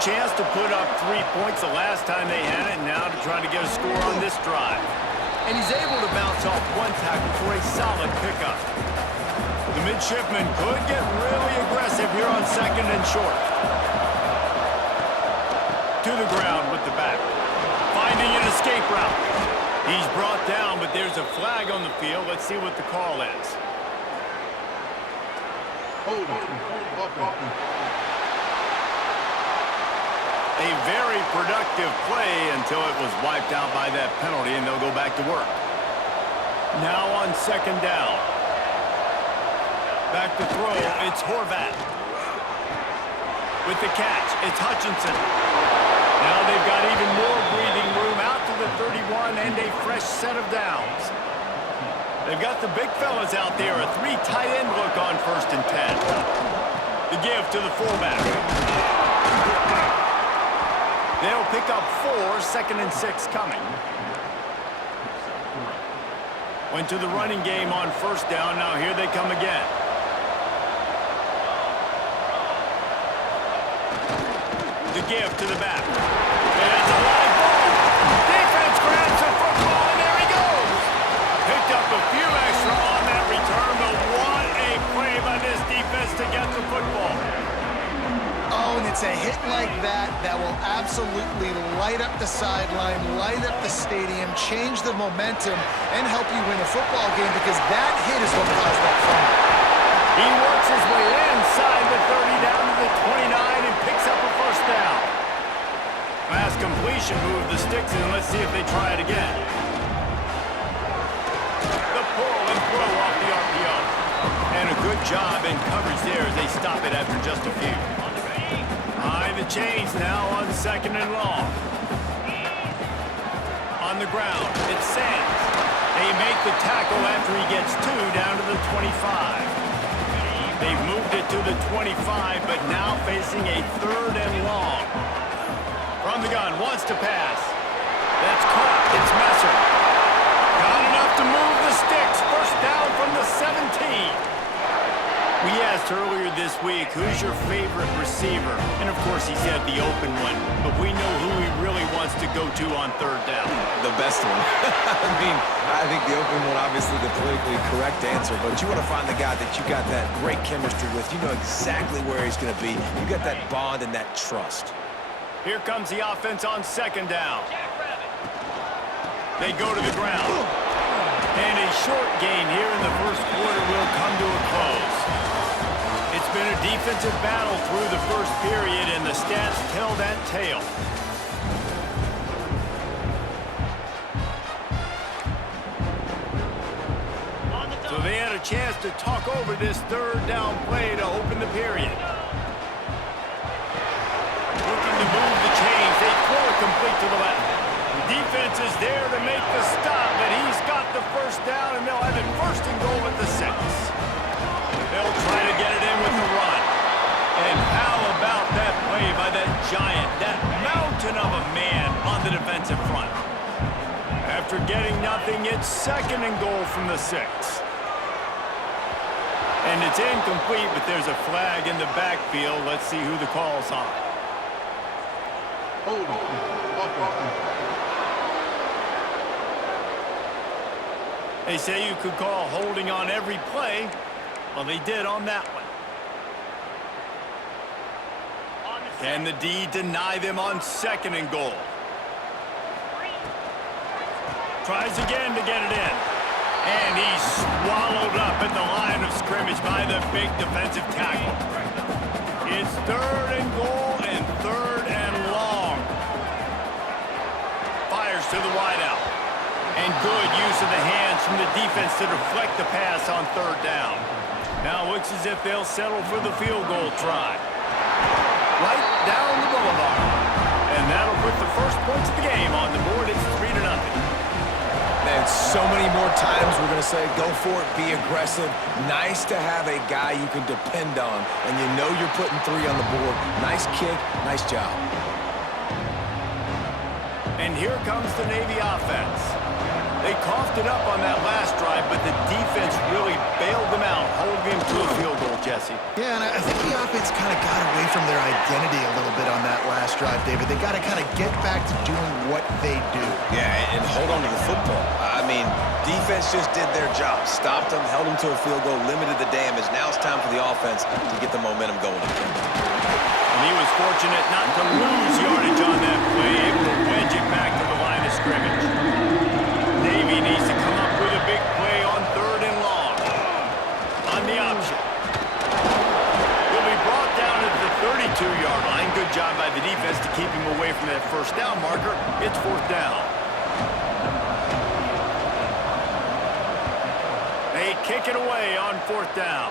chance to put up 3 points the last time they had it, and now to try to get a score on this drive. And he's able to bounce off one tackle for a solid pickup. The midshipman could get really aggressive here on second and short. To the ground with the back. Finding an escape route. He's brought down, but there's a flag on the field. Let's see what the call is. A very productive play until it was wiped out by that penalty, and they'll go back to work. Now on second down. Back to throw, it's Horvat. With the catch, it's Hutchinson. Now they've got even more breathing room out to the 31 and a fresh set of downs. They've got the big fellas out there, a 3 tight end look on 1st and 10. The give to the fullback. They'll pick up 4, 2nd and 6 coming. Went to the running game on 1st down, now here they come again. The give to the back. And it's a live ball. Defense grabs the football, and there he goes. Picked up a few extra on that return, but what a play by this defense to get the football. Oh, and it's a hit like that that will absolutely light up the sideline, light up the stadium, change the momentum, and help you win a football game because that hit is what caused that fumble. He works his way inside the 30 down to the 29 and picks up a 1st down. Pass completion, move the sticks, and let's see if they try it again. The pull and throw off the RPO. And a good job in coverage there as they stop it after just a few. High the chains now on 2nd and long. On the ground, it's Sands. They make the tackle after he gets 2 down to the 25. They've moved it to the 25, but now facing a 3rd and long. From the gun, wants to pass. That's caught. It's Messer. Got enough to move the sticks. 1st down from the 17. We asked earlier this week, who's your favorite receiver? And, of course, he said the open one. But we know who he really wants to go to on 3rd down. The best one. I think the open one, obviously the politically correct answer, but you want to find the guy that you got that great chemistry with. You know exactly where he's going to be. You got that bond and that trust. Here comes the offense on 2nd down. They go to the ground. And a short gain here in the 1st quarter will come to a close. It's been a defensive battle through the 1st period, and the stats tell that tale. So they had a chance to talk over this 3rd down play to open the period. Looking to move the chains. They throw it complete to the left. Defense is there to make the stop, but he's got the 1st down, and they'll have it 1st and goal at the 6. They'll try to get it in with the run. And how about that play by that giant, that mountain of a man on the defensive front? After getting nothing, it's 2nd and goal from the 6. And it's incomplete, but there's a flag in the backfield. Let's see who the call's on. They say you could call holding on every play. Well, they did on that one. Can the D deny them on 2nd and goal? Tries again to get it in. And he's swallowed up at the line of scrimmage by the big defensive tackle. It's 3rd and goal and 3rd and long. Fires to the wideout. And good use of the hands from the defense to deflect the pass on 3rd down. Now looks as if they'll settle for the field goal try. Right down the boulevard. And that'll put the 1st points of the game on the board. It's 3-0. Man, so many more times we're going to say, go for it, be aggressive. Nice to have a guy you can depend on, and you know you're putting 3 on the board. Nice kick, nice job. And here comes the Navy offense. They coughed it up on that last drive, but the defense really bailed them out, holding them to a field goal, Jesse. Yeah, and I think the offense kind of got away from their identity a little bit on that last drive, David. They got to kind of get back to doing what they do. Yeah, and hold on to the football. I mean, defense just did their job. Stopped them, held them to a field goal, limited the damage. Now it's time for the offense to get the momentum going again. And he was fortunate not to lose yardage on that play, able to wedge it back to the line of scrimmage. Navy needs to come up with a big play on 3rd and long. On the option. He'll be brought down at the 32-yard line. Good job by the defense to keep him away from that first down marker. It's 4th down. They kick it away on 4th down.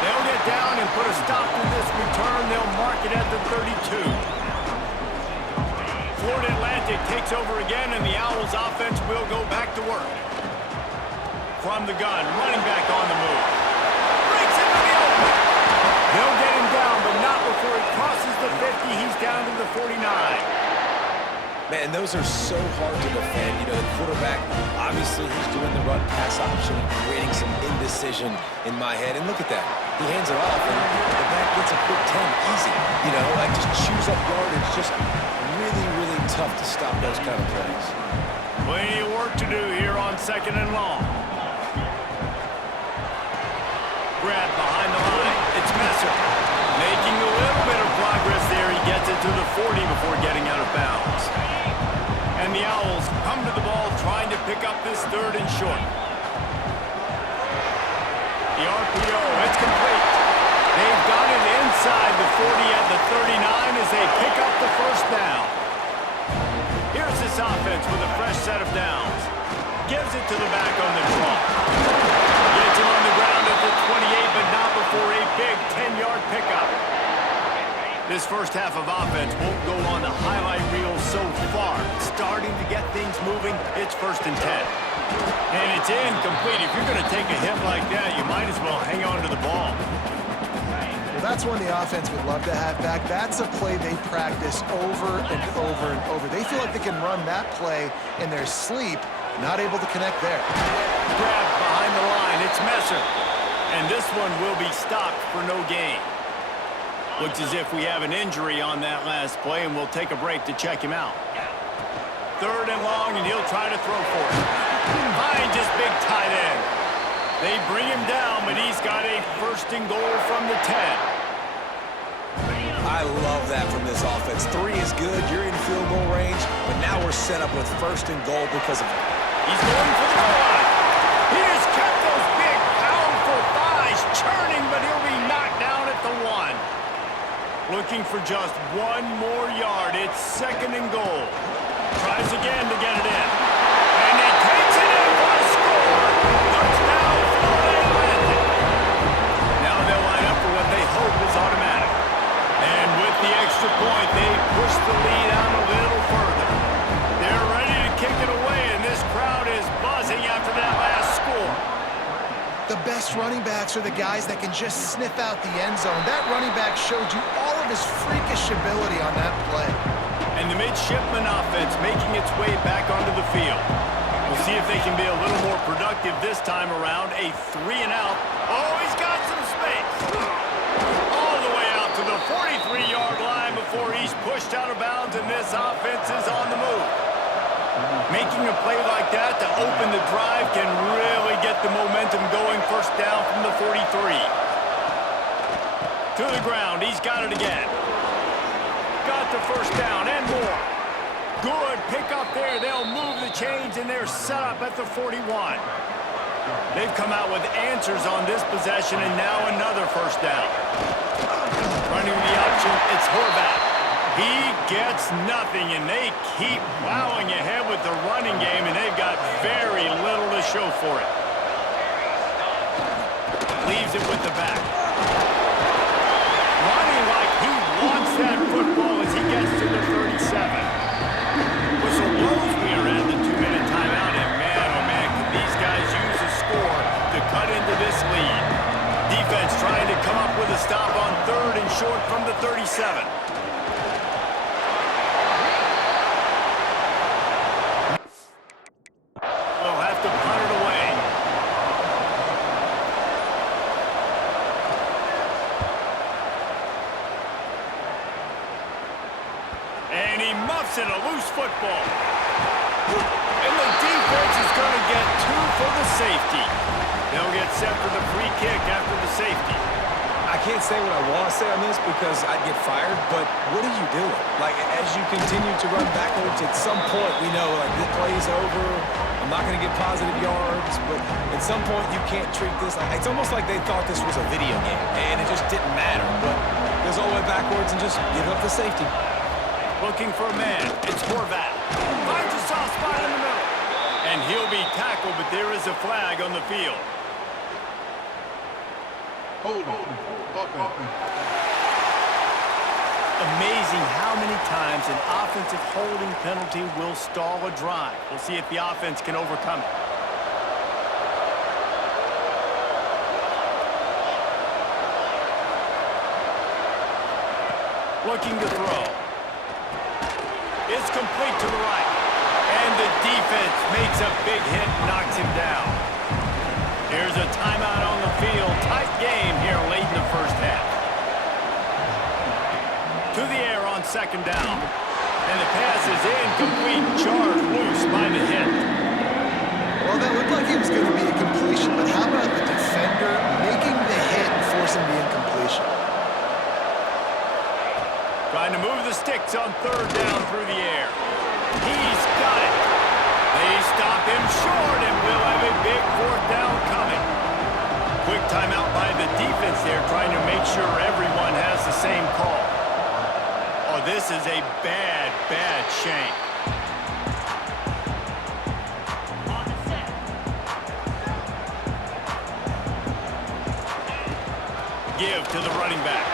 They'll get down and put a stop to this return. They'll mark it at the 32. Florida Atlantic takes over again, and the Owls offense will go back to work. From the gun, running back on the move. Breaks into the open. They'll get him down, but not before he crosses the 50. He's down to the 49. Man, those are so hard to defend. You know, the quarterback, obviously he's doing the run-pass option, creating some indecision in my head. And look at that. He hands it off, and the back gets a quick 10. Easy. You know, like just chews up yardage. Just really, really tough to stop those kind of plays. Plenty of work to do here on 2nd and long. Grab behind the line. It's Messer. Making a little bit of progress there. He gets it to the 40 before getting out of bounds. And the Owls come to the ball trying to pick up this 3rd and short. The RPO, it's complete. They've got it inside the 40 at the 39 as they pick up the 1st down. Here's this offense with a fresh set of downs. Gives it to the back on the draw. Gets him on the ground at the 28, but not before a big 10-yard pickup. This first half of offense won't go on the highlight reel so far. Starting to get things moving, it's 1st and 10. And it's incomplete. If you're going to take a hit like that, you might as well hang on to the ball. Well, that's one the offense would love to have back. That's a play they practice over and over and over. They feel like they can run that play in their sleep, not able to connect there. Grab behind the line. It's Messer. And this one will be stopped for no gain. Looks as if we have an injury on that last play, and we'll take a break to check him out. 3rd and long, and he'll try to throw for it. Finds his big tight end. They bring him down, but he's got a 1st and goal from the 10. I love that from this offense. 3 is good. You're in field goal range, but now we're set up with 1st and goal because of it. He's going for the goal line. He has kept those big, powerful thighs churning, but he'll be knocked down at the 1. Looking for just 1 more yard. It's 2nd and goal. Tries again to get it in. And he takes it in for a score. Touchdown, Florida Atlantic. Now they'll line up for what they hope is automatic. And with the extra point, they push the lead out a little further. They're ready to kick it away, and this crowd is buzzing after that last score. The best running backs are the guys that can just sniff out the end zone. That running back showed you all of his freakish ability on that play. And the midshipman offense making its way back onto the field. We'll see if they can be a little more productive this time around. A 3 and out. Oh, he's got some space. All the way out to the 43-yard line before he's pushed out of bounds, and this offense is on the move. Making a play like that to open the drive can really get the momentum going. 1st down from the 43. To the ground. He's got it again. Got the 1st down and more. Good pickup there. They'll move the chains, and they're set up at the 41. They've come out with answers on this possession, and now another 1st down. Running the option, it's Horvath. He gets nothing, and they keep plowing ahead with the running game, and they've got very little to show for it. Leaves it with the back. Running like he wants that football as he gets to the 37. Whistle blows. We are at the 2-minute timeout, and man, oh man, can these guys use a score to cut into this lead. Defense trying to come up with a stop on 3rd and short from the 37. Muffs it, a loose football. And the defense is going to get 2 for the safety. They'll get set for the free kick after the safety. I can't say what I want to say on this because I'd get fired, but what are you doing? Like, as you continue to run backwards, at some point we know, like, this play's over. I'm not going to get positive yards, but at some point you can't treat this like, it's almost like they thought this was a video game, and it just didn't matter. But goes all the way backwards and just give up the safety. Looking for a man. It's Horvat. Finds a soft spot in the middle. And he'll be tackled, but there is a flag on the field. Hold on. Amazing how many times an offensive holding penalty will stall a drive. We'll see if the offense can overcome it. Looking to throw. It's complete to the right. And the defense makes a big hit and knocks him down. Here's a timeout on the field. Tight game here late in the first half. To the air on second down. And the pass is incomplete. Charged loose by the hit. Well, that looked like it was going to be a completion, but how about the defender making the hit and forcing the incompletion? Trying to move the sticks on third down through the air. He's got it. They stop him short, and we'll have a big fourth down coming. Quick timeout by the defense there, trying to make sure everyone has the same call. Oh, this is a bad, bad shank. Give to the running back.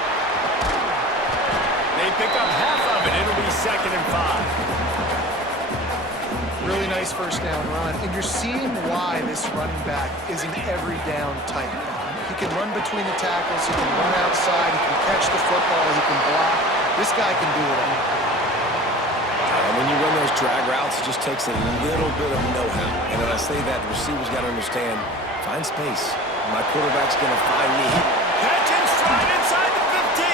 They pick up half of it. It'll be 2nd and 5. Really nice first down run, and you're seeing why this running back is an every down type. He can run between the tackles, he can run outside, he can catch the football, he can block. This guy can do it all. And when you run those drag routes, it just takes a little bit of know-how. And when I say that, the receivers got to understand, find space. My quarterback's going to find me. Catch and stride inside the 15.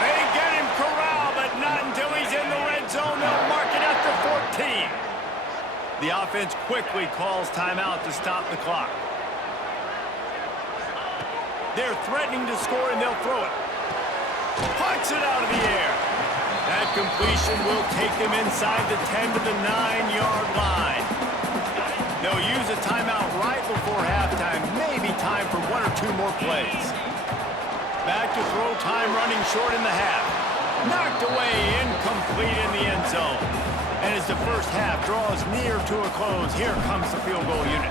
They get him corralled, but not until he's in the red zone. They'll mark it at the 14. The offense quickly calls timeout to stop the clock. They're threatening to score, and they'll throw it. Punts it out of the air. That completion will take them inside the 10 to the 9-yard line. They'll use a timeout right before halftime. Maybe time for 1 or 2 more plays. Back to throw time, running short in the half. Knocked away, incomplete in the end zone. And as the first half draws near to a close, here comes the field goal unit.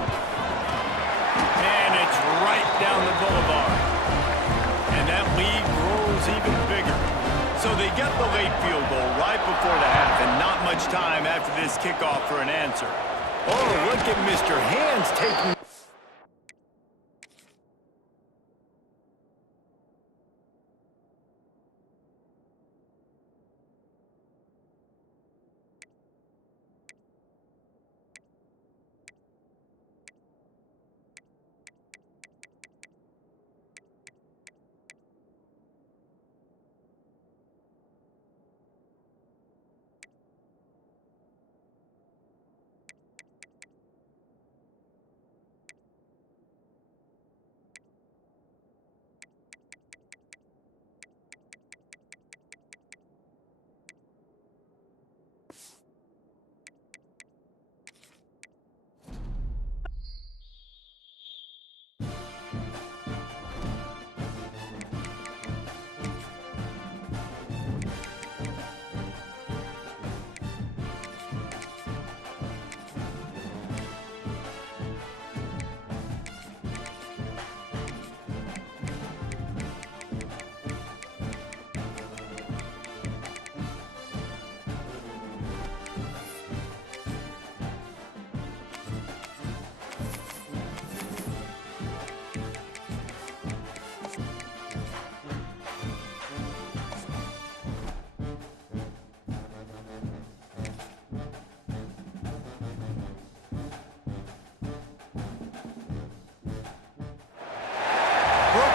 And it's right down the boulevard. And that lead grows even bigger. So they get the late field goal right before the half, and not much time after this kickoff for an answer. Oh, look at Mr. Hands taking...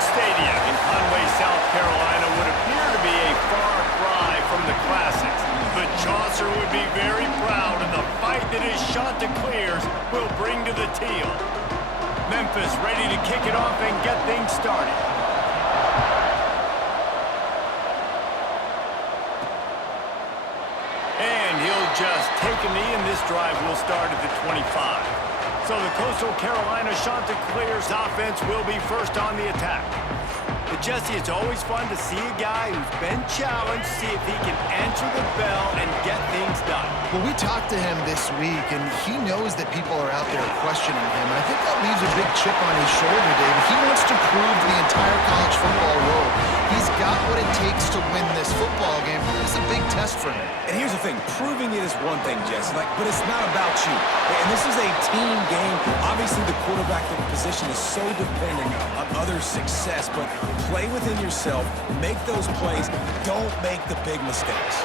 Stadium in Conway, South Carolina would appear to be a far cry from the classics. But Chaucer Mercer would be very proud of the fight that his Chanticleers will bring to the teal. Memphis ready to kick it off and get things started. And he'll just take a knee, and this drive will start at the 25. So the Coastal Carolina Chanticleers offense will be first on the attack. But Jesse, it's always fun to see a guy who's been challenged, see if he can answer the bell and get things done. Well, we talked to him this week, and he knows that people are out there questioning him. And I think that leaves a big chip on his shoulder, David. He wants to prove to the entire college football world he's got what it takes to win this football game. It's a big test for him. And here's the thing, proving it is one thing, Jesse, but it's not about you. And this is a team game. Obviously, the quarterback position is so dependent on others' success, but play within yourself, make those plays, don't make the big mistakes.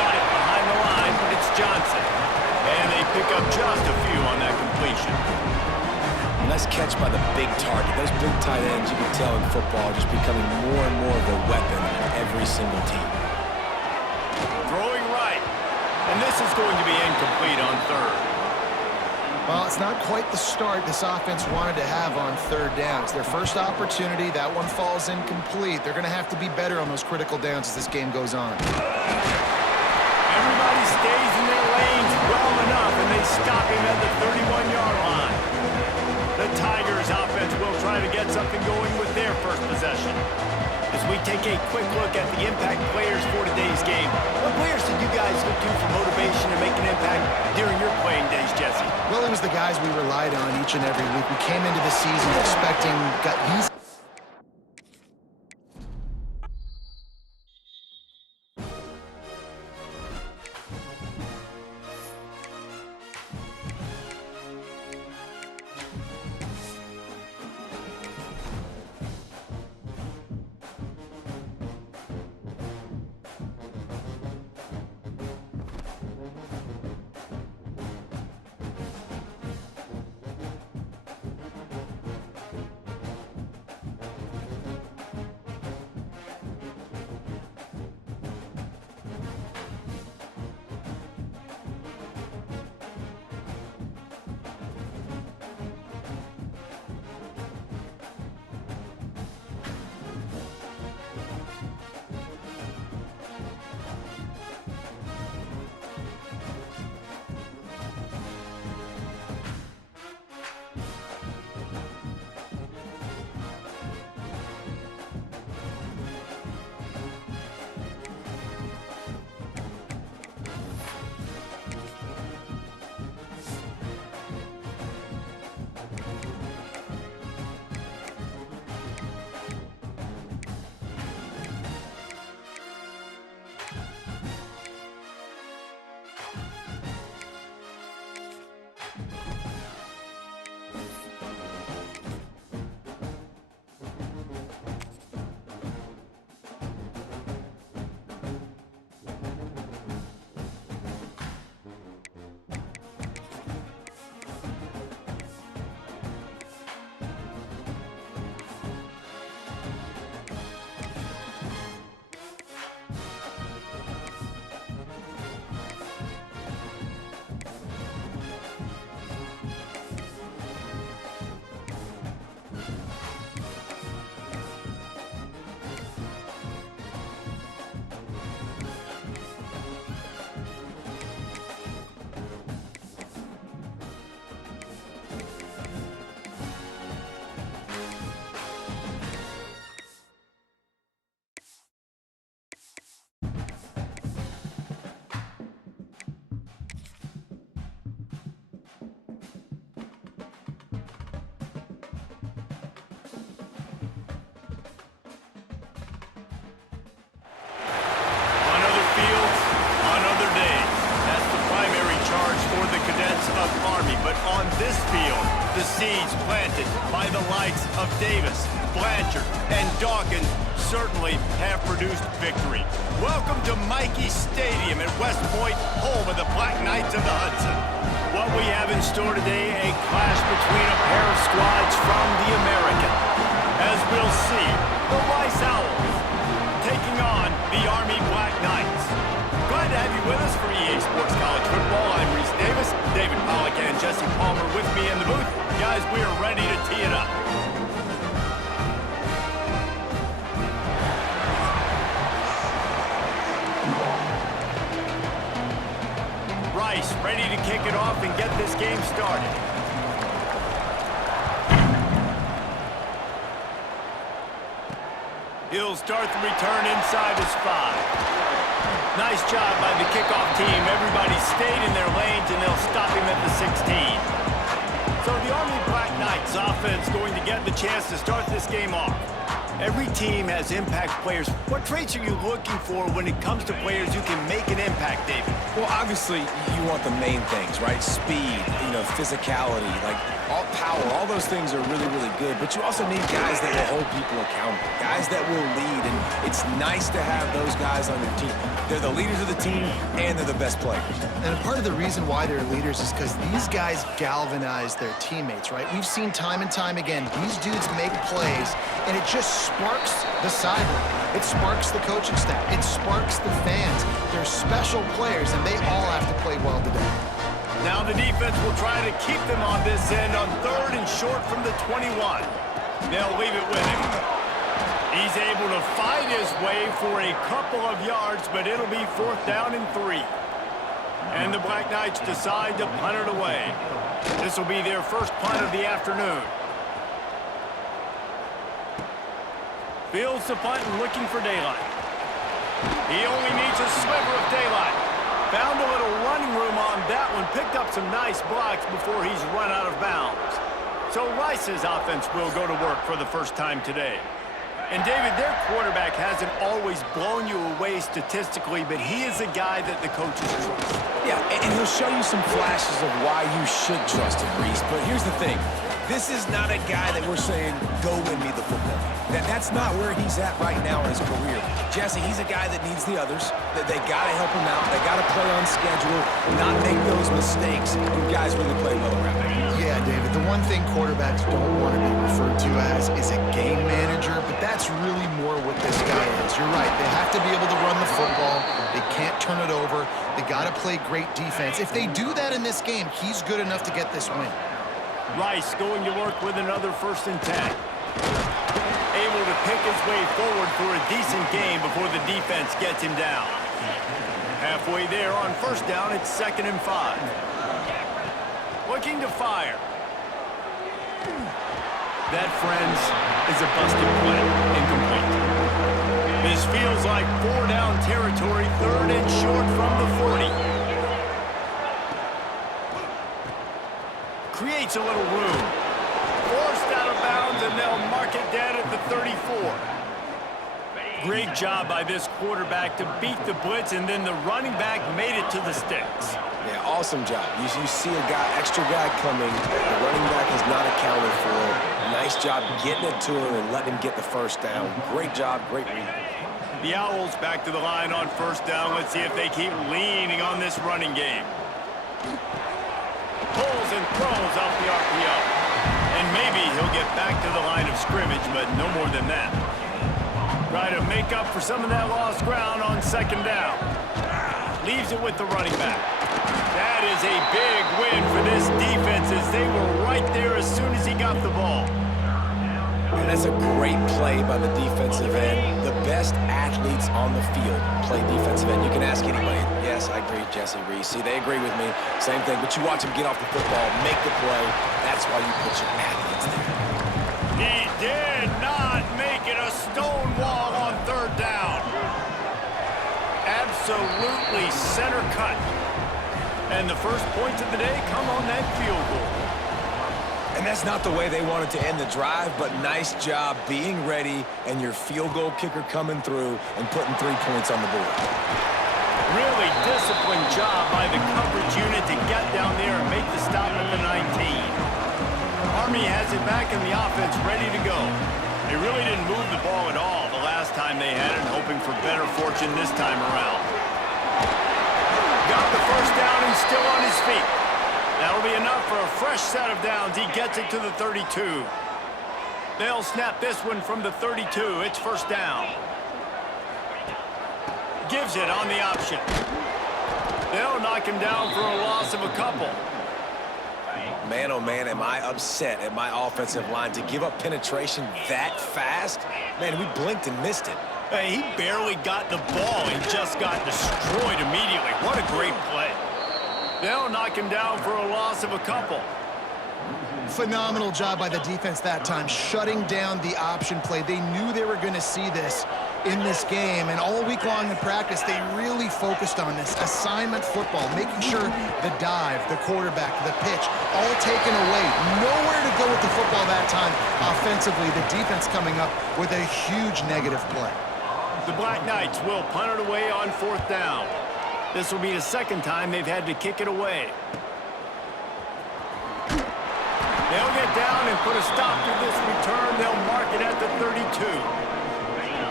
Got it behind the line, it's Johnson. And they pick up just a few on that completion. Nice catch by the big target. Those big tight ends, you can tell in football, are just becoming more and more of a weapon on every single team. Throwing right. And this is going to be incomplete on third. Well, it's not quite the start this offense wanted to have on third down. It's their first opportunity. That one falls incomplete. They're going to have to be better on those critical downs as this game goes on. Everybody stays in their lanes well enough, and they stop him at the 31-yard line. The Tigers offense will try to get something going with their first possession. As we take a quick look at the impact players for today's game, what players did you guys look to for motivation to make an impact during your playing days, Jesse? Well, it was the guys we relied on each and every week. We came into the season expecting these. this field, the seeds planted by the likes of Davis, Blanchard, and Dawkins certainly have produced victory. Welcome to Michie Stadium at West Point, home of the Black Knights of the Hudson. What we have in store today, a clash between a pair of squads from the American. As we'll see, the Rice Owls taking on the Army Black Knights. Glad to have you with us for with me in the booth. Guys, we are ready to tee it up. Rice ready to kick it off and get this game started. He'll start the return inside his 5. Nice job by the kickoff team. Everybody stayed in their lanes, and they'll stop him at the 16. So the Army Black Knights offense going to get the chance to start this game off. Every team has impact players. What traits are you looking for when it comes to players who can make an impact, David? Well, obviously, you want the main things, right? Speed, physicality, like all power, all those things are really, really good. But you also need guys that will hold people accountable, guys that will lead. And it's nice to have those guys on your team. They're the leaders of the team, and they're the best players. And part of the reason why they're leaders is because these guys galvanize their teammates, right? We've seen time and time again, these dudes make plays, and it just sparks the sideline. It sparks the coaching staff. It sparks the fans. They're special players, and they all have to play well today. Now the defense will try to keep them on this end on 3rd and short from the 21. They'll leave it with him. He's able to fight his way for a couple of yards, but it'll be 4th down and 3. And the Black Knights decide to punt it away. This will be their first punt of the afternoon. Fields the punt and looking for daylight. He only needs a sliver of daylight. Found a little running room on that one. Picked up some nice blocks before he's run out of bounds. So Rice's offense will go to work for the first time today. And David, their quarterback hasn't always blown you away statistically, but he is a guy that the coaches trust. Yeah, and he'll show you some flashes of why you should trust him, Reese. But here's the thing. This is not a guy that we're saying, go win me the football. That's not where he's at right now in his career. Jesse, he's a guy that needs the others. That they got to help him out. They got to play on schedule, not make those mistakes when guys really play well around him. Yeah, David, the one thing quarterbacks don't want to be referred to as is a game manager, but that's really more what this guy is. You're right. They have to be able to run the football. They can't turn it over. They got to play great defense. If they do that in this game, he's good enough to get this win. Rice going to work with another 1st and 10. Able to pick his way forward for a decent game before the defense gets him down. Halfway there on 1st down, it's 2nd and 5. Looking to fire. That, friends, is a busted play. Incomplete. This feels like 4-down territory, 3rd and short from the 40. Creates a little room. Forced out of bounds, and they'll mark it down at the 34. Great job by this quarterback to beat the blitz, and then the running back made it to the sticks. Yeah, awesome job. You see a extra guy coming. The running back is not accounted for. Nice job getting it to him and letting him get the 1st down. Great job, great read. The Owls back to the line on 1st down. Let's see if they keep leaning on this running game. Pulls and throws off the RPO. And maybe he'll get back to the line of scrimmage, but no more than that. Try to make up for some of that lost ground on 2nd down. Leaves it with the running back. That is a big win for this defense as they were right there as soon as he got the ball. And that's a great play by the defensive end. The best athletes on the field play defensive end. You can ask anybody. Yes, I agree, Jesse Reese. See, they agree with me. Same thing. But you watch him get off the football, make the play. That's why you put your athletes there. He did not make it a stone wall on 3rd down. Absolutely center cut. And the first points of the day come on that field goal. And that's not the way they wanted to end the drive, but nice job being ready and your field goal kicker coming through and putting 3 points on the board. Really disciplined job by the coverage unit to get down there and make the stop at the 19. Army has it back in the offense ready to go. They really didn't move the ball at all the last time they had it, hoping for better fortune this time around. Got the 1st down and still on his feet. That'll be enough for a fresh set of downs. He gets it to the 32. They'll snap this one from the 32. It's 1st down. Gives it on the option. They'll knock him down for a loss of a couple. Man, oh man, am I upset at my offensive line to give up penetration that fast? Man, we blinked and missed it. Hey, he barely got the ball and just got destroyed immediately. What a great play. They'll knock him down for a loss of a couple. Phenomenal job by the defense that time, shutting down the option play. They knew they were going to see this in this game, and all week long in practice, they really focused on this assignment football, making sure the dive, the quarterback, the pitch, all taken away. Nowhere to go with the football that time offensively. The defense coming up with a huge negative play. The Black Knights will punt it away on 4th down. This will be the second time they've had to kick it away. They'll get down and put a stop to this return. They'll mark it at the 32.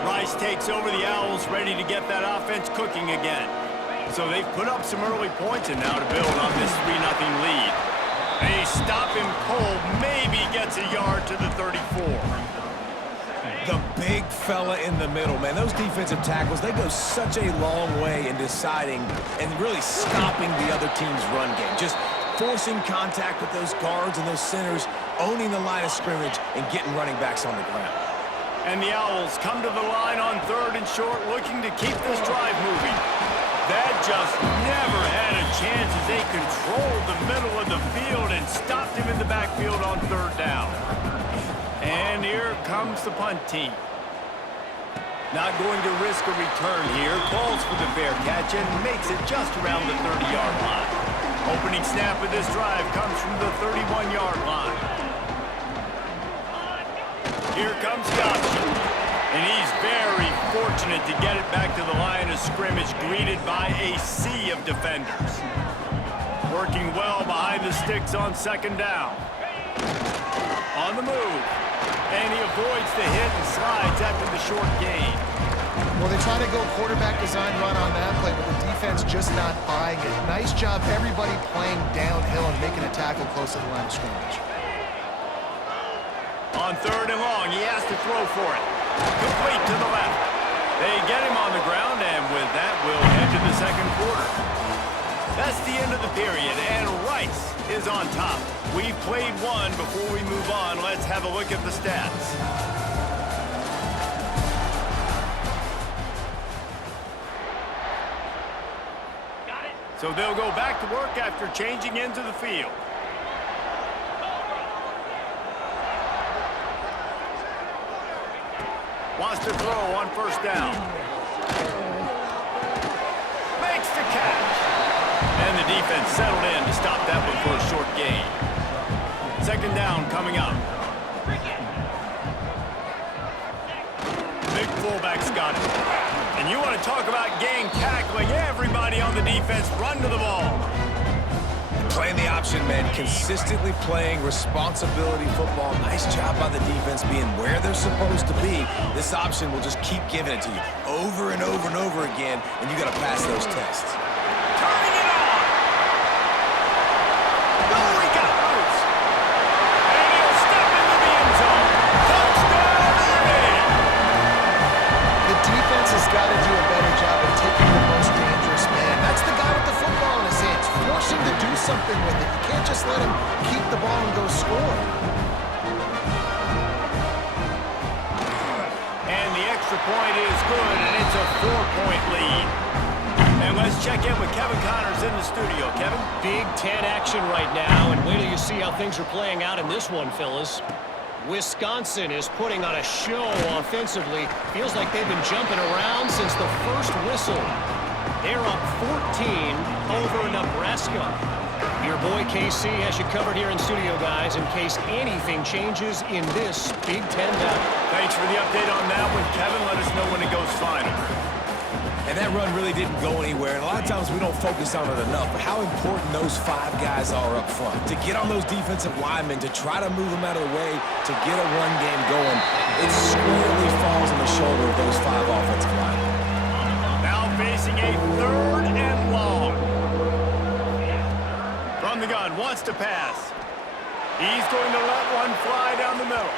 Rice takes over the Owls, ready to get that offense cooking again. So they've put up some early points, and now to build on this 3-0 lead. They stop him cold, maybe gets a yard to the 34. The big fella in the middle, man. Those defensive tackles, they go such a long way in deciding and really stopping the other team's run game. Just forcing contact with those guards and those centers, owning the line of scrimmage, and getting running backs on the ground. And the Owls come to the line on 3rd and short, looking to keep this drive moving. That just never had a chance as they controlled the middle of the field and stopped him in the backfield on 3rd down. And here comes the punt team. Not going to risk a return here. Calls for the fair catch and makes it just around the 30-yard line. Opening snap of this drive comes from the 31-yard line. Here comes the option. And he's very fortunate to get it back to the line of scrimmage, greeted by a sea of defenders. Working well behind the sticks on 2nd down. On the move. And he avoids the hit and slides after the short gain. Well, they try to go quarterback design run on that play, but the defense just not buying it. Nice job, everybody playing downhill and making a tackle close to the line of scrimmage. On 3rd and long, he has to throw for it. Complete to the left. They get him on the ground, and with that, we'll head to the 2nd quarter. That's the end of the period, and Rice is on top. We've played one. Before we move on, let's have a look at the stats. Got it. So they'll go back to work after changing into the field. Wants to throw on 1st down. Makes the catch. And the defense settled in to stop that one for a short gain. 2nd down coming up. Big fullback's got it. And you want to talk about gang tackling. Everybody on the defense run to the ball. Playing the option, man. Consistently playing responsibility football. Nice job by the defense being where they're supposed to be. This option will just keep giving it to you over and over and over again, and you got to pass those tests. Turning it on. No, he got loose. And he'll step into the end zone. Touchdown, Irving. The defense has got to do a better job of taking the most dangerous man. That's the guy with the football in his hands. Force him to do something with it. You can't just let him keep the ball and go score. And the extra point is good, and it's a 4-point lead. And let's check in with Kevin Connors in the studio. Kevin? Big Ten action right now, and wait till you see how things are playing out in this one, fellas. Wisconsin is putting on a show offensively. Feels like they've been jumping around since the first whistle. They're up 14 over Nebraska. Your boy KC has you covered here in studio, guys, in case anything changes in this Big Ten battle. Thanks for the update on that one, Kevin. Let us know when it goes final. And that run really didn't go anywhere. And a lot of times we don't focus on it enough. But how important those 5 guys are up front. To get on those defensive linemen, to try to move them out of the way, to get a run game going, it squarely falls on the shoulder of those 5 offensive linemen. Now facing a 3rd and long. From the gun, wants to pass. He's going to let one fly down the middle.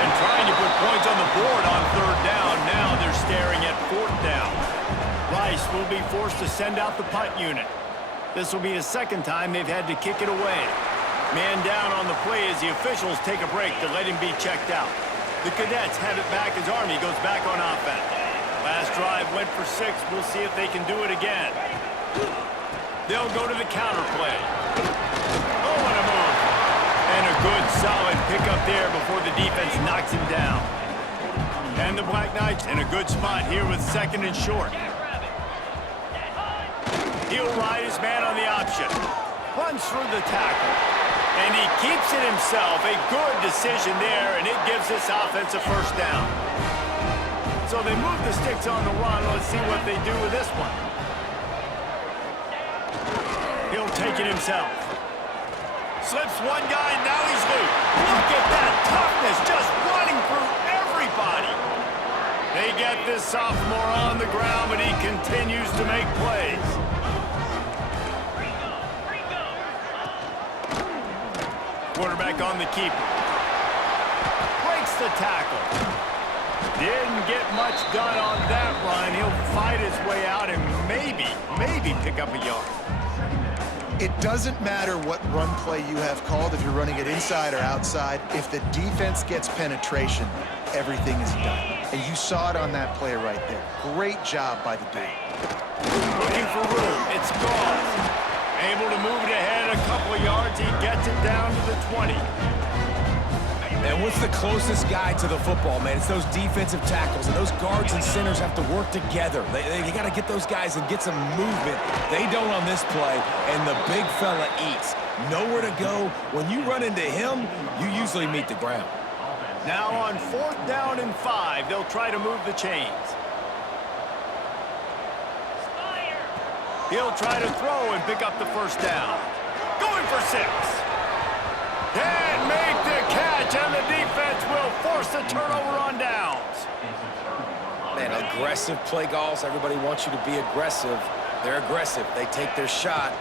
And trying to put points on the board on 3rd down. Now they're staring at 4th down. Rice will be forced to send out the punt unit. This will be the 2nd time they've had to kick it away. Man down on the play as the officials take a break to let him be checked out. The Cadets have it back as Army goes back on offense. Last drive went for 6. We'll see if they can do it again. They'll go to the counter play. Oh, what a move. And a good, solid pickup there before the defense knocks him down. And the Black Knights in a good spot here with 2nd and short. He'll ride his man on the option. Runs through the tackle. And he keeps it himself. A good decision there, and it gives this offense a first down. So they move the sticks on the run. Let's see what they do with this one. He'll take it himself. Slips one guy, now he's loose. Look at that toughness, just running through everybody. They get this sophomore on the ground, but he continues to make plays. Quarterback on the keeper. Breaks the tackle. Didn't get much done on that run. He'll fight his way out and maybe pick up a yard. It doesn't matter what run play you have called, if you're running it inside or outside. If the defense gets penetration, everything is done. And you saw it on that play right there. Great job by the dude. Looking for room. It's Gauze. Able to move it ahead a couple of yards. He gets it down to the 20. And what's the closest guy to the football, man? It's those defensive tackles, and those guards and centers have to work together. They got to get those guys and get some movement. They don't on this play, and the big fella eats. Nowhere to go. When you run into him, you usually meet the ground. Now on 4th down and 5, they'll try to move the chains. He'll try to throw and pick up the first down. Going for 6. And make the catch, and the defense will force the turnover on downs. Man, aggressive play calls. Everybody wants you to be aggressive. They're aggressive. They take their shot.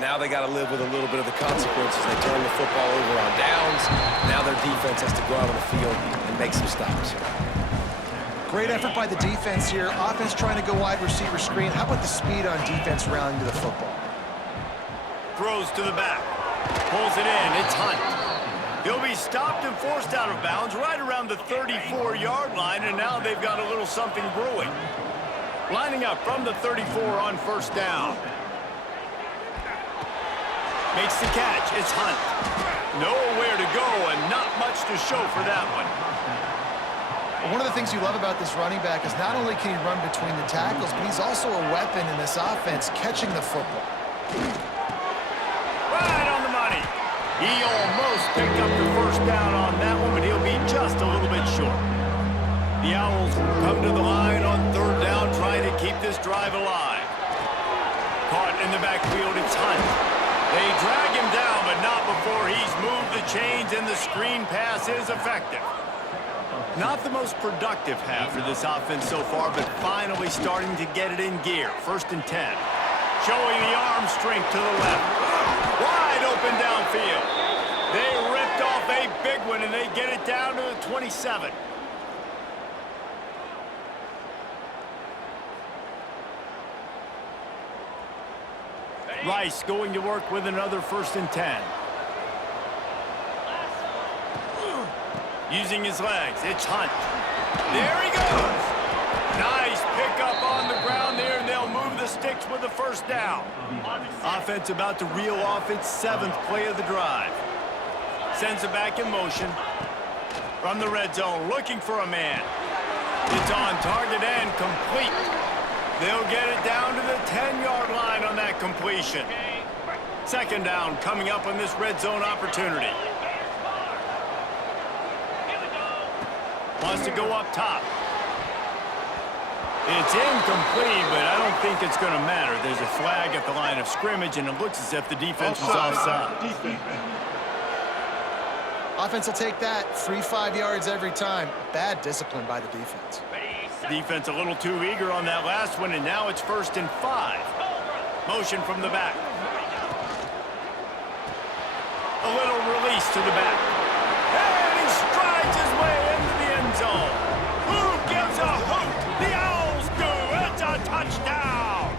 Now they got to live with a little bit of the consequences. They turn the football over on downs. Now their defense has to go out on the field and make some stops. Great effort by the defense here. Offense trying to go wide receiver screen. How about the speed on defense rallying to the football? Throws to the back. Pulls it in. It's Hunt. He'll be stopped and forced out of bounds right around the 34-yard line, and now they've got a little something brewing. Lining up from the 34 on 1st down. Makes the catch. It's Hunt. Nowhere to go and not much to show for that one. One of the things you love about this running back is not only can he run between the tackles, but he's also a weapon in this offense, catching the football. Right on the money. He almost picked up the first down on that one, but he'll be just a little bit short. The Owls come to the line on 3rd down, trying to keep this drive alive. Caught in the backfield, it's Hunt. They drag him down, but not before he's moved the chains, and the screen pass is effective. Not the most productive half for this offense so far, but finally starting to get it in gear. 1st and 10. Showing the arm strength to the left. Wide open downfield. They ripped off a big one, and they get it down to the 27. Rice going to work with another 1st and 10. Using his legs, it's Hunt. There he goes. Nice pickup on the ground there, and they'll move the sticks with the first down. Offense about to reel off its 7th play of the drive. Sends it back in motion. From the red zone, looking for a man. It's on target and complete. They'll get it down to the 10-yard line on that completion. 2nd down coming up on this red zone opportunity. Wants to go up top. It's incomplete, but I don't think it's going to matter. There's a flag at the line of scrimmage, and it looks as if the defense was offside. Offense will take that. 3-5 yards every time. Bad discipline by the defense. Defense a little too eager on that last one, and now it's 1st and 5. Motion from the back. A little release to the back. And he strides his way into the end zone. Who gives a hoot? The Owls do. It's a touchdown.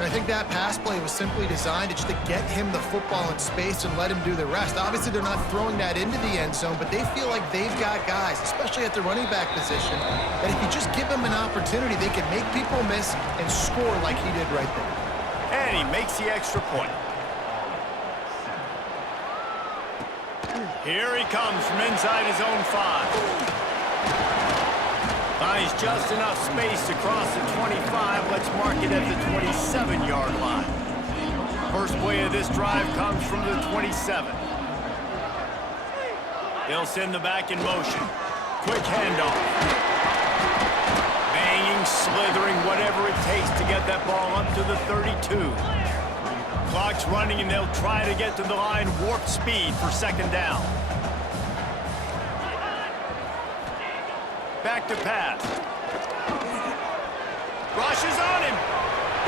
I think think that pass play was simply designed just to get him the football in space and let him do the rest. Obviously, they're not throwing that into the end zone, but they feel like they've got guys, especially at the running back position, that if you just give them an opportunity, they can make people miss and score like he did right there. And he makes the extra point. Here he comes from inside his own 5. Finds just enough space to cross the 25. Let's mark it at the 27-yard line. First play of this drive comes from the 27. They'll send the back in motion. Quick handoff. Banging, slithering, whatever it takes to get that ball up to the 32. Clock's running, and they'll try to get to the line warp speed for second down. Back to pass. Rushes on him.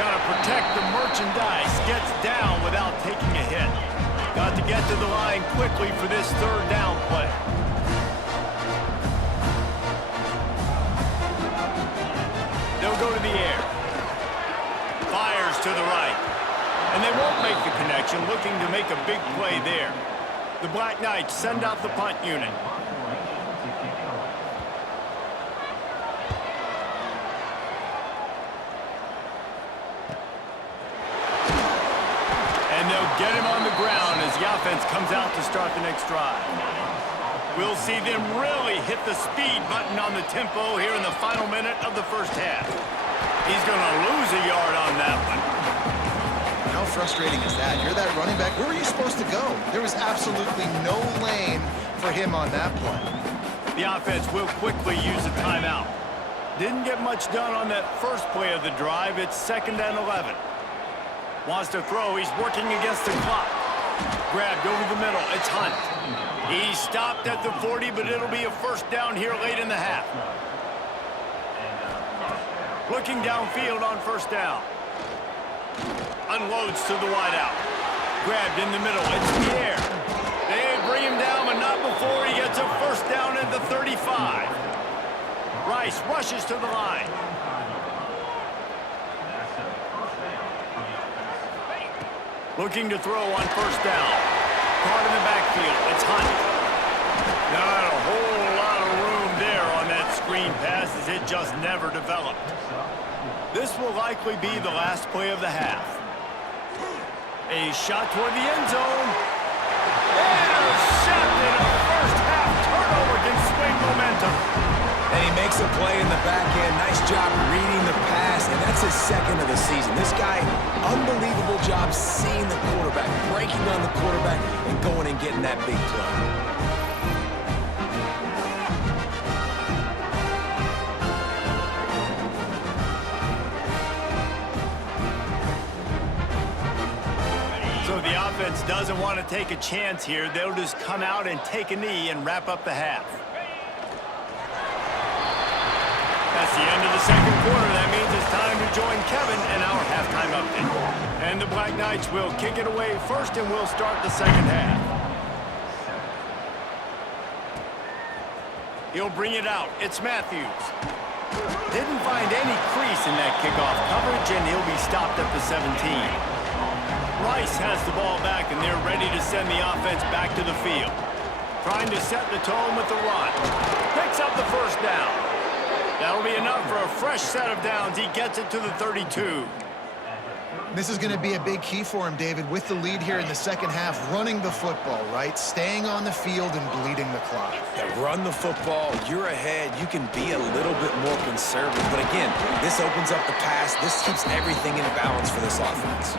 Got to protect the merchandise. Gets down without taking a hit. Got to get to the line quickly for this third down play. They'll go to the air. Fires to the right. And they won't make the connection, looking to make a big play there. The Black Knights send out the punt unit. And they'll get him on the ground as the offense comes out to start the next drive. We'll see them really hit the speed button on the tempo here in the final minute of the first half. He's going to lose a yard on that one. How frustrating is that? You're that running back. Where were you supposed to go? There was absolutely no lane for him on that play. The offense will quickly use a timeout. Didn't get much done on that first play of the drive. It's 2nd and 11. Wants to throw. He's working against the clock. Grabbed over the middle. It's Hunt. He stopped at the 40, but it'll be a first down here late in the half. Looking downfield on first down. Unloads to the wideout. Grabbed in the middle. It's in the air. They bring him down, but not before he gets a first down at the 35. Rice rushes to the line. Looking to throw on first down. Caught in the backfield. It's Hunt. Not a whole lot of room there on that screen pass as it just never developed. This will likely be the last play of the half. A shot toward the end zone. Intercepted. A first half turnover can swing momentum. And he makes a play in the back end. Nice job reading the pass, and that's his 2nd of the season. This guy, unbelievable job seeing the quarterback, breaking on the quarterback, and going and getting that big play. So the offense doesn't want to take a chance here. They'll just come out and take a knee and wrap up the half. That's the end of the second quarter. That means it's time to join Kevin in our halftime update. And the Black Knights will kick it away first, and we'll start the second half. He'll bring it out. It's Matthews. Didn't find any crease in that kickoff coverage, and he'll be stopped at the 17. Rice has the ball back, and they're ready to send the offense back to the field. Trying to set the tone with the run. Picks up the first down. That'll be enough for a fresh set of downs. He gets it to the 32. This is going to be a big key for him, David, with the lead here in the second half, running the football, right? Staying on the field and bleeding the clock. Yeah, run the football. You're ahead. You can be a little bit more conservative. But again, this opens up the pass. This keeps everything in balance for this offense.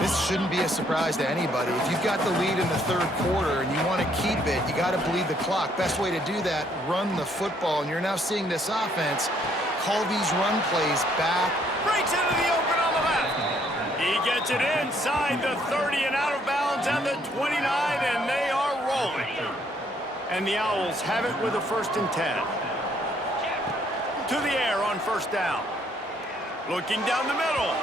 This shouldn't be a surprise to anybody. If you've got the lead in the third quarter and you want to keep it, you got to bleed the clock. Best way to do that, run the football. And you're now seeing this offense call these run plays back. Breaks into the open on the left. He gets it inside the 30 and out of bounds at the 29, and they are rolling. And the Owls have it with a 1st and 10. To the air on first down. Looking down the middle.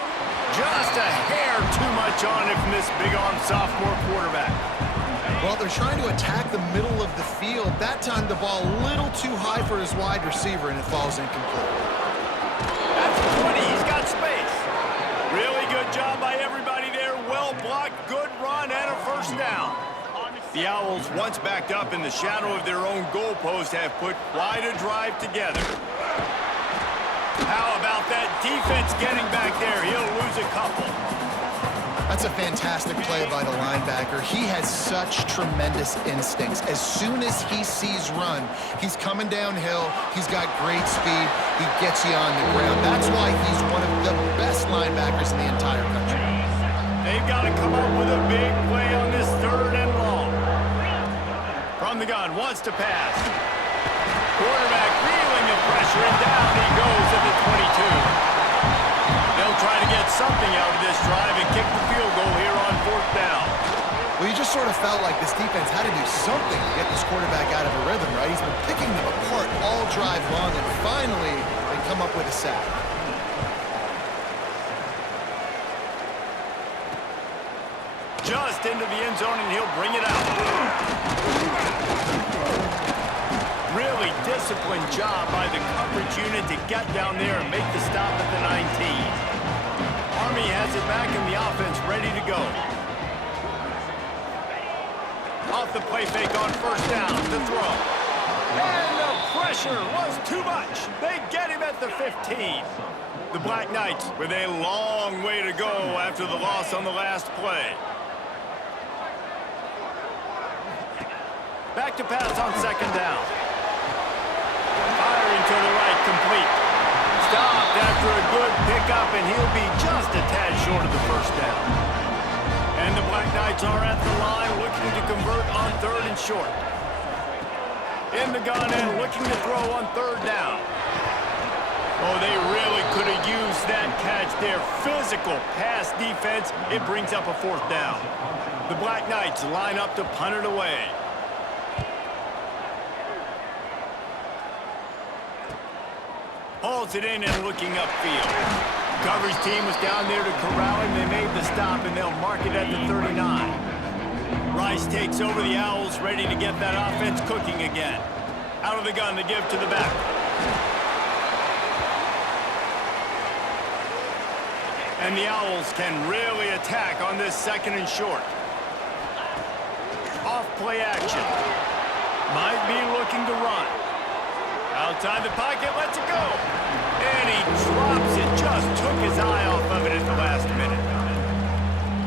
Just a hair too much on it from this big-arm sophomore quarterback. Well, they're trying to attack the middle of the field. That time the ball a little too high for his wide receiver, and it falls incomplete. That's 20. He's got space. Really Good job by everybody there. Well blocked, good run, and a first down. The Owls, once backed up in the shadow of their own goalpost, have put quite a drive together. How about that defense getting back there? He'll lose a couple. That's a fantastic play by the linebacker. He has such tremendous instincts. As soon as he sees run, he's coming downhill. He's got great speed. He gets you on the ground. That's why he's one of the best linebackers in the entire country. They've got to come up with a big play on this 3rd and long. From the gun, wants to pass. Quarterback feeling the pressure, and down he goes at the 22. They'll try to get something out of this drive and kick the field goal here on 4th down. Well, you just sort of felt like this defense had to do something to get this quarterback out of a rhythm, right? He's been picking them apart all drive long, and finally they come up with a sack. Just into the end zone, and he'll bring it out. Really disciplined job by the coverage unit to get down there and make the stop at the 19. Army has it back in the offense, ready to go. Off the play fake on 1st down to throw. And the pressure was too much. They get him at the 15. The Black Knights with a long way to go after the loss on the last play. Back to pass on 2nd down. Firing to the right, complete. Stopped after a good pickup, and he'll be just a tad short of the 1st down. And the Black Knights are at the line looking to convert on 3rd and short. In the gun and looking to throw on 3rd down. Oh, they really could have used that catch there. Physical pass defense. It brings up a 4th down. The Black Knights line up to punt it away. Hauls it in and looking upfield. Coverage team was down there to corral him. They made the stop, and they'll mark it at the 39. Rice takes over the Owls, ready to get that offense cooking again. Out of the gun, to give to the back. And the Owls can really attack on this 2nd and short. Off play action. Might be looking to run. Outside the pocket, lets it go. And he drops it. Just took his eye off of it at the last minute.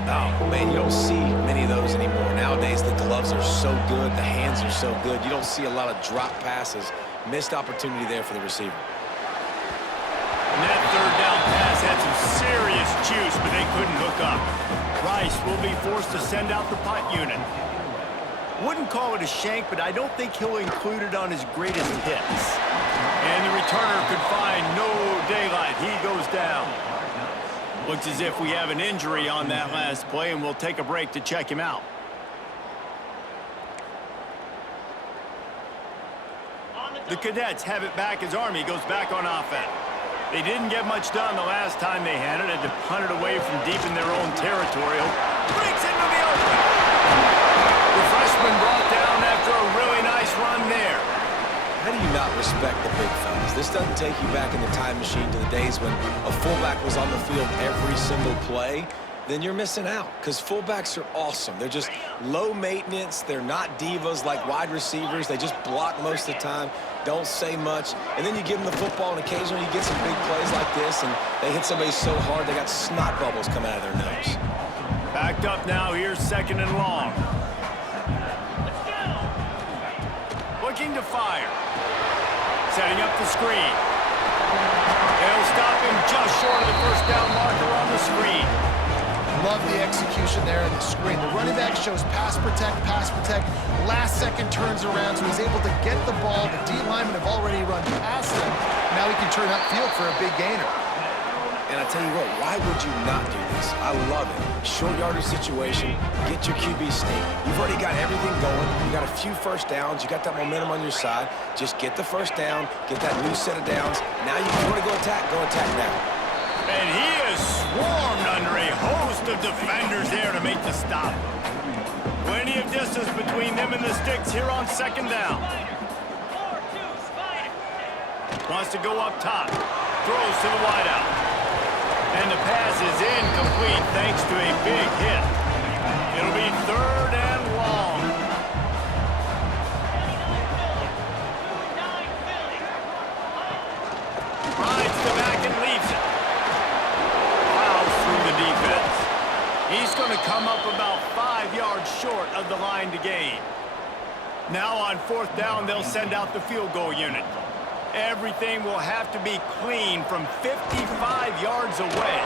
Oh, man, you don't see many of those anymore. Nowadays, the gloves are so good. The hands are so good. You don't see a lot of drop passes. Missed opportunity there for the receiver. And that 3rd down pass had some serious juice, but they couldn't hook up. Rice will be forced to send out the punt unit. Wouldn't call it a shank, but I don't think he'll include it on his greatest hits. And the returner could find no daylight. He goes down. Looks as if we have an injury on that last play, and we'll take a break to check him out. The Cadets have it back as Army goes back on offense. They didn't get much done the last time they had it. Had to punt it away from deep in their own territory. Breaks into the open. The freshman brought down after a really nice run there. How do you not respect the big fellas? This doesn't take you back in the time machine to the days when a fullback was on the field every single play. Then you're missing out, because fullbacks are awesome. They're just low maintenance. They're not divas like wide receivers. They just block most of the time, don't say much. And then you give them the football, and occasionally you get some big plays like this, and they hit somebody so hard they got snot bubbles coming out of their nose. Backed up now. Here's 2nd and long. Looking to fire. Setting up the screen. They'll stop him just short of the 1st down marker on the screen. Love the execution there in the screen. The running back shows pass protect, last second turns around, so he's able to get the ball. The D linemen have already run past him. Now he can turn upfield for a big gainer. And I tell you what, why would you not do this? I love it. Short yardage situation, get your QB sneak. You've already got everything going. You got a few 1st downs. You got that momentum on your side. Just get the 1st down, get that new set of downs. Now you want to go attack now. And he is swarmed under a host of defenders there to make the stop. Plenty of distance between them and the sticks here on 2nd down. Wants to go up top. Throws to the wideout. And the pass is incomplete thanks to a big hit. It'll be 3rd and long. Rides the back and leaves it. Plows through the defense. He's going to come up about 5 yards short of the line to gain. Now on 4th down, they'll send out the field goal unit. Everything will have to be clean from 55 yards away.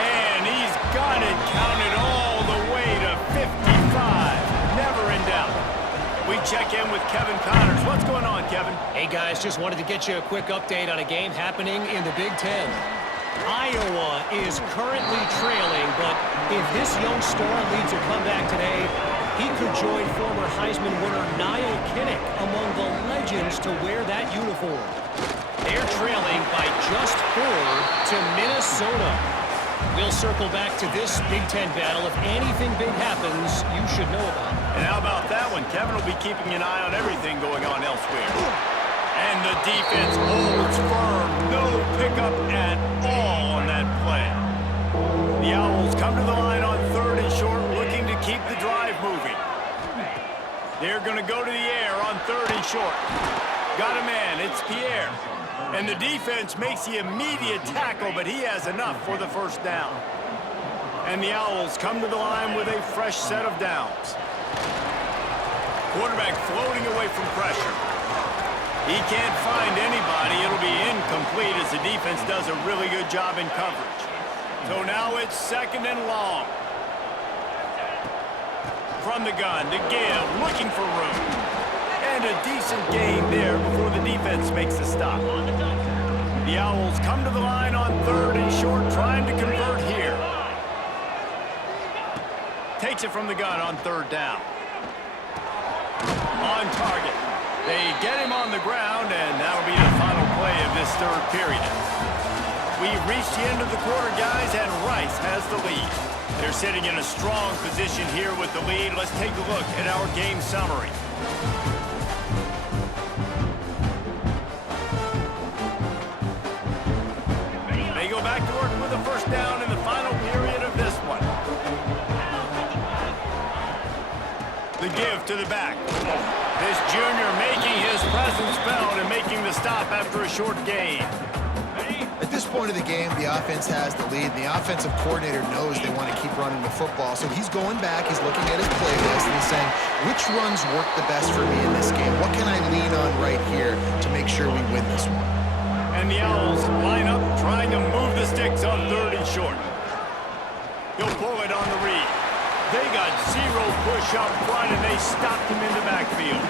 And he's got it counted all the way to 55. Never in doubt. We check in with Kevin Connors. What's going on, Kevin? Hey, guys, just wanted to get you a quick update on a game happening in the Big Ten. Iowa is currently trailing, but if this young star leads a comeback today, he could join former Heisman winner Niall Kinnick among the legends to wear that uniform. They're trailing by just 4 to Minnesota. We'll circle back to this Big Ten battle. If anything big happens, you should know about it. And how about that one? Kevin will be keeping an eye on everything going on elsewhere. And the defense holds firm. No pickup at all on that play. The Owls come to the line on 3rd and short, looking to keep the drive moving. They're going to go to the air on 3rd and short. Got a man. It's Pierre. And the defense makes the immediate tackle, but he has enough for the 1st down. And the Owls come to the line with a fresh set of downs. Quarterback floating away from pressure. He can't find anybody. It'll be incomplete as the defense does a really good job in coverage. So now it's 2nd and long. From the gun to give, looking for room. And a decent gain there before the defense makes the stop. The Owls come to the line on 3rd and short, trying to convert here. Takes it from the gun on 3rd down. On target. They get him on the ground, and that'll be the final play of this 3rd period. We've reached the end of the quarter, guys, and Rice has the lead. They're sitting in a strong position here with the lead. Let's take a look at our game summary. They go back to work with the 1st down in the final period of this one. The give to the back. This junior making his presence felt and making the stop after a short gain. At this point of the game, the offense has the lead, and the offensive coordinator knows they want to keep running the football. So he's going back, he's looking at his playlist, and he's saying, which runs work the best for me in this game? What can I lean on right here to make sure we win this one? And the Owls line up, trying to move the sticks on 3rd and short. He'll pull it on the read. They got 0 push up front, and they stopped him in the backfield.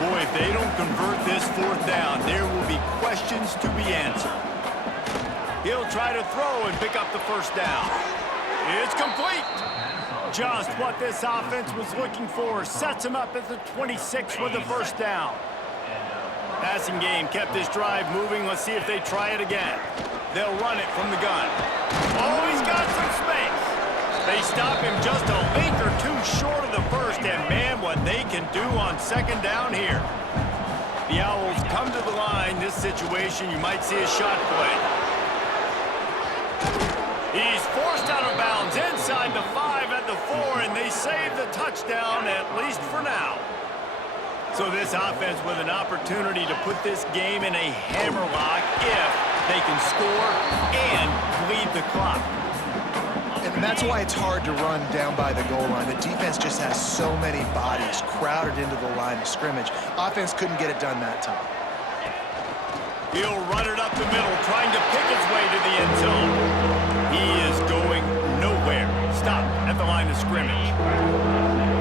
Boy, if they don't convert this 4th down, there will be questions to be answered. He'll try to throw and pick up the 1st down. It's complete. Just what this offense was looking for. Sets him up at the 26 with the 1st down. Passing game kept this drive moving. Let's see if they try it again. They'll run it from the gun. Oh, he's got some space. They stop him just a link or 2 short of the 1st, and man, what they can do on 2nd down here. The Owls come to the line. This situation, you might see a shot play. He's forced out of bounds inside the 5 at the 4, and they save the touchdown, at least for now. So this offense with an opportunity to put this game in a hammerlock if they can score and bleed the clock. And that's why it's hard to run down by the goal line. The defense just has so many bodies crowded into the line of scrimmage. Offense couldn't get it done that time. He'll run it up the middle, trying to pick his way to the end zone. He is going nowhere. Stop at the line of scrimmage.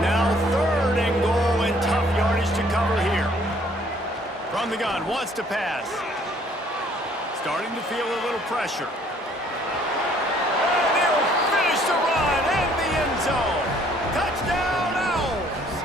Now 3rd and goal, and tough yardage to cover here. From the gun, wants to pass. Starting to feel a little pressure. And he'll finish the run and the end zone. Touchdown, Owls!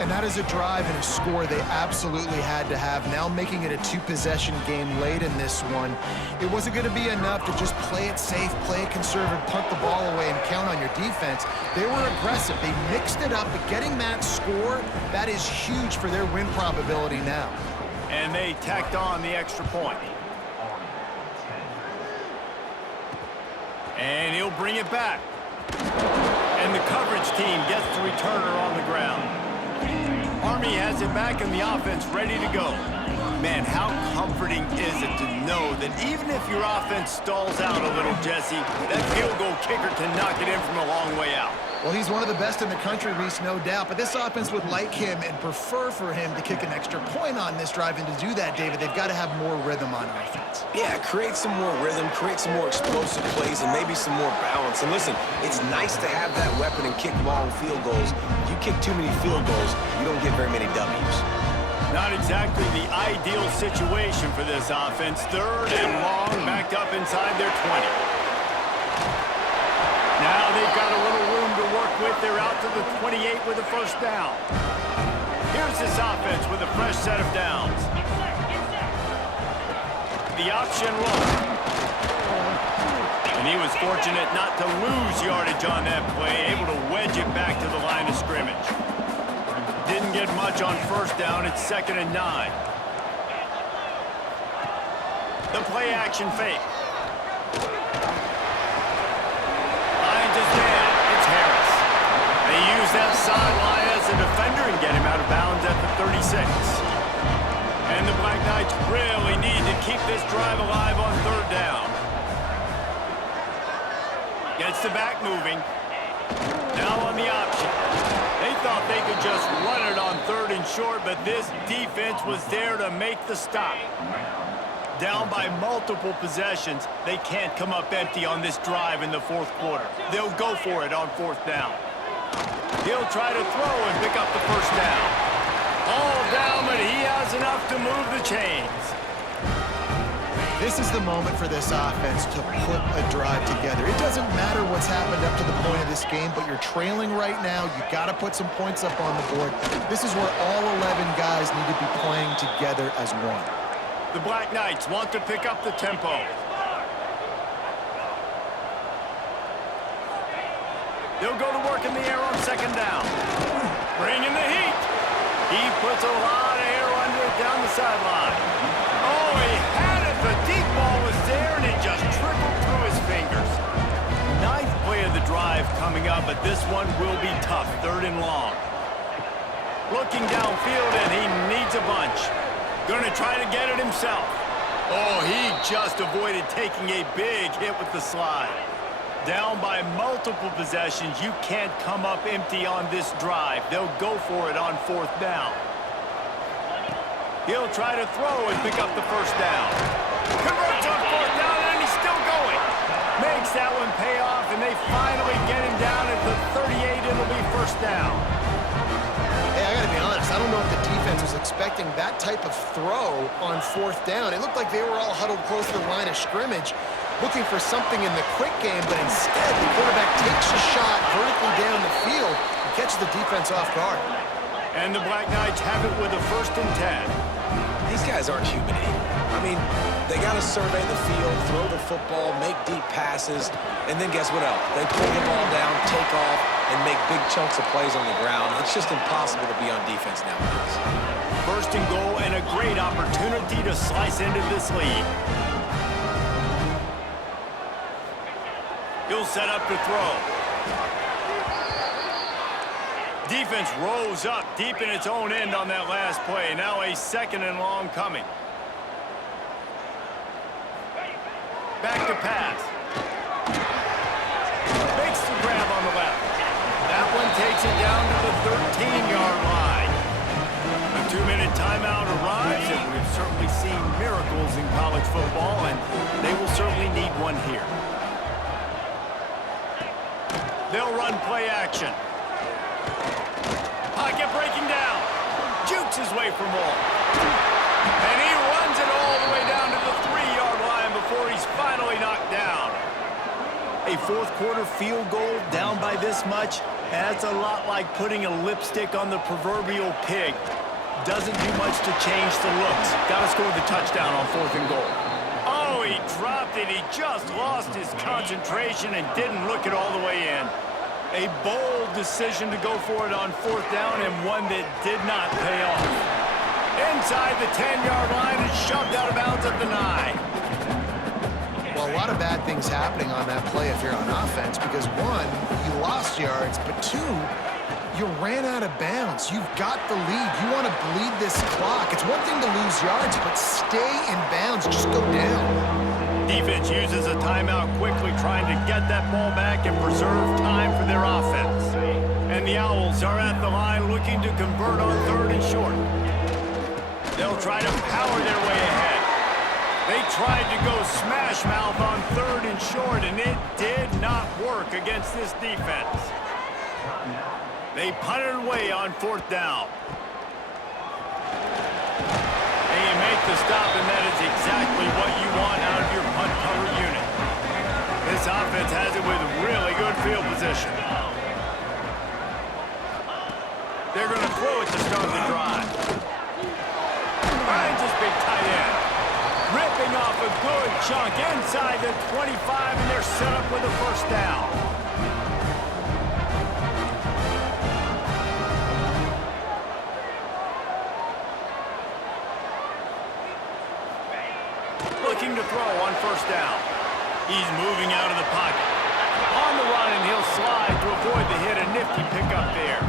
And that is a drive and a score they absolutely had to have. Now making it a 2-possession game late in this one. It wasn't going to be enough to just play it safe, play it conservative, punt the ball away, and count on your defense. They were aggressive. They mixed it up, but getting that score, that is huge for their win probability now. And they tacked on the extra point. And he'll bring it back. And the coverage team gets the returner on the ground. Army has it back in the offense ready to go. Man, how comforting is it to know that even if your offense stalls out a little, Jesse, that field goal kicker can knock it in from a long way out. Well, he's one of the best in the country, Reese, no doubt. But this offense would like him and prefer for him to kick an extra point on this drive. And to do that, David, they've got to have more rhythm on offense. Yeah, create some more rhythm, create some more explosive plays, and maybe some more balance. And listen, it's nice to have that weapon and kick long field goals. If you kick too many field goals, you don't get very many W's. Not exactly the ideal situation for this offense. Third and long, backed up inside their 20. Now they've got a little room to work with. They're out to the 28 with a first down. Here's this offense with a fresh set of downs. The option roll. And he was fortunate not to lose yardage on that play, able to wedge it back to the line of scrimmage. Didn't get much on first down. It's 2nd and 9. The play action fake. Finds his man. It's Harris. They use that sideline as a defender and get him out of bounds at the 36. And the Black Knights really need to keep this drive alive on third down. Gets the back moving. Now on the option. They thought they could just run it on 3rd and short, but this defense was there to make the stop. Down by multiple possessions, they can't come up empty on this drive in the 4th quarter. They'll go for it on 4th down. He'll try to throw and pick up the first down. All down, but he has enough to move the chains. This is the moment for this offense to put a drive together. It doesn't matter what's happened up to the point of this game, but you're trailing right now. You got to put some points up on the board. This is where all 11 guys need to be playing together as one. The Black Knights want to pick up the tempo. They'll go to work in the air on 2nd down. Bring in the heat. He puts a lot of air under it down the sideline. Oh, he had it. The deep ball was there, and it just trickled through his fingers. 9th play of the drive coming up, but this one will be tough. 3rd and long. Looking downfield, and he needs a bunch. Going to try to get it himself. Oh, he just avoided taking a big hit with the slide. Down by multiple possessions, you can't come up empty on this drive. They'll go for it on 4th down. He'll try to throw and pick up the first down. Converts on 4th down, and he's still going. Makes that one pay off, and they finally get him down at the 38. It'll be first down. Hey, I got to be honest. I don't know if the defense was expecting that type of throw on 4th down. It looked like they were all huddled close to the line of scrimmage, looking for something in the quick game, but instead the quarterback takes a shot vertically down the field and catches the defense off guard. And the Black Knights have it with a 1st and 10. These guys aren't human. I mean, they got to survey the field, throw the football, make deep passes, and then guess what else? They pull the ball down, take off, and make big chunks of plays on the ground. It's just impossible to be on defense nowadays. 1st and goal, and a great opportunity to slice into this lead. He'll set up to throw. Defense rose up deep in its own end on that last play. Now a 2nd and long coming. Back to pass. Makes the grab on the left. That one takes it down to the 13-yard line. A 2-minute timeout arrives, and we've certainly seen miracles in college football, and they will certainly need one here. They'll run play action. Pocket breaking down. Jukes his way for more. And he runs it all the way down to the 3-yard line before he's finally knocked down. A 4th quarter field goal down by this much, that's a lot like putting a lipstick on the proverbial pig. Doesn't do much to change the looks. Got to score the touchdown on 4th and goal. Oh, he dropped it. He just lost his concentration and didn't look it all the way in. A bold decision to go for it on 4th down, and one that did not pay off. Inside the 10-yard line and shoved out of bounds at the 9. Well, a lot of bad things happening on that play if you're on offense because, one, you lost yards, but two, you ran out of bounds. You've got the lead. You want to bleed this clock. It's one thing to lose yards, but stay in bounds. Just go down. Defense uses a timeout quickly, trying to get that ball back and preserve time for their offense. And the Owls are at the line looking to convert on 3rd and short. They'll try to power their way ahead. They tried to go smash mouth on 3rd and short, and it did not work against this defense. They punted away on 4th down. And you make the stop, and that is exactly what you want out of your punt cover unit. This offense has it with really good field position. They're going to throw it to start the drive. Finds his big tight end. Ripping off a good chunk inside the 25, and they're set up with a 1st down. Looking to throw on 1st down. He's moving out of the pocket. On the run, and he'll slide to avoid the hit. A nifty pickup there.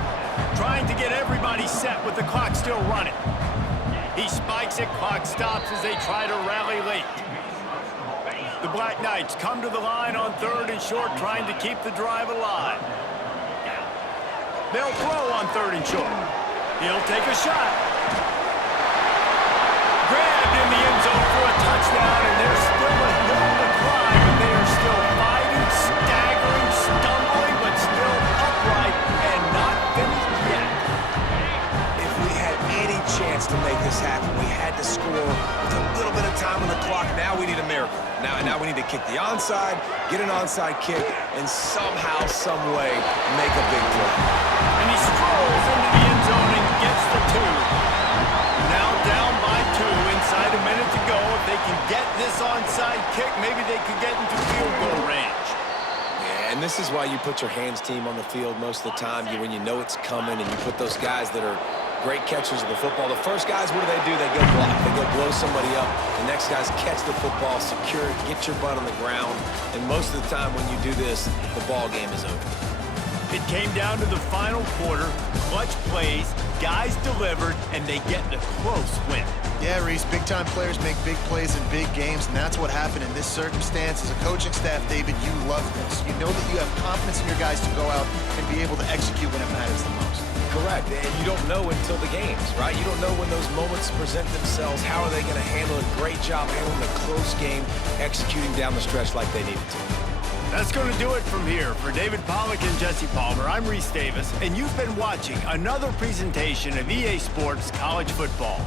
Trying to get everybody set with the clock still running. He spikes it, clock stops as they try to rally late. The Black Knights come to the line on 3rd and short, trying to keep the drive alive. They'll throw on 3rd and short. He'll take a shot. Grabbed in the end zone for a touchdown, and there's still a hill to climb, but they are still fighting, staggering, stumbling, but still upright and not finished yet. If we had any chance to make this happen, we had to score with a little bit of time on the clock. Now we need a miracle. Now we need to kick the onside, get an onside kick, and somehow, some way, make a big play. And he strolls into the end zone and gets the 2. Now down by 2, inside a minute to go. If they can get this onside kick, maybe they could get into field goal range. Yeah, and this is why you put your hands team on the field most of the time. When you know it's coming, and you put those guys that are great catchers of the football. The first guys, what do? They go block. They go blow somebody up. The next guys catch the football, secure it, get your butt on the ground. And most of the time when you do this, the ball game is over. It came down to the final quarter, clutch plays, guys delivered, and they get a close win. Yeah, Reese, big-time players make big plays in big games, and that's what happened in this circumstance. As a coaching staff, David, you love this. You know that you have confidence in your guys to go out and be able to execute when it matters the most. Correct, and you don't know until the games, right? You don't know when those moments present themselves. How are they going to handle it? Great job handling a close game, executing down the stretch like they needed to. That's going to do it from here. For David Pollack and Jesse Palmer, I'm Reese Davis, and you've been watching another presentation of EA Sports College Football.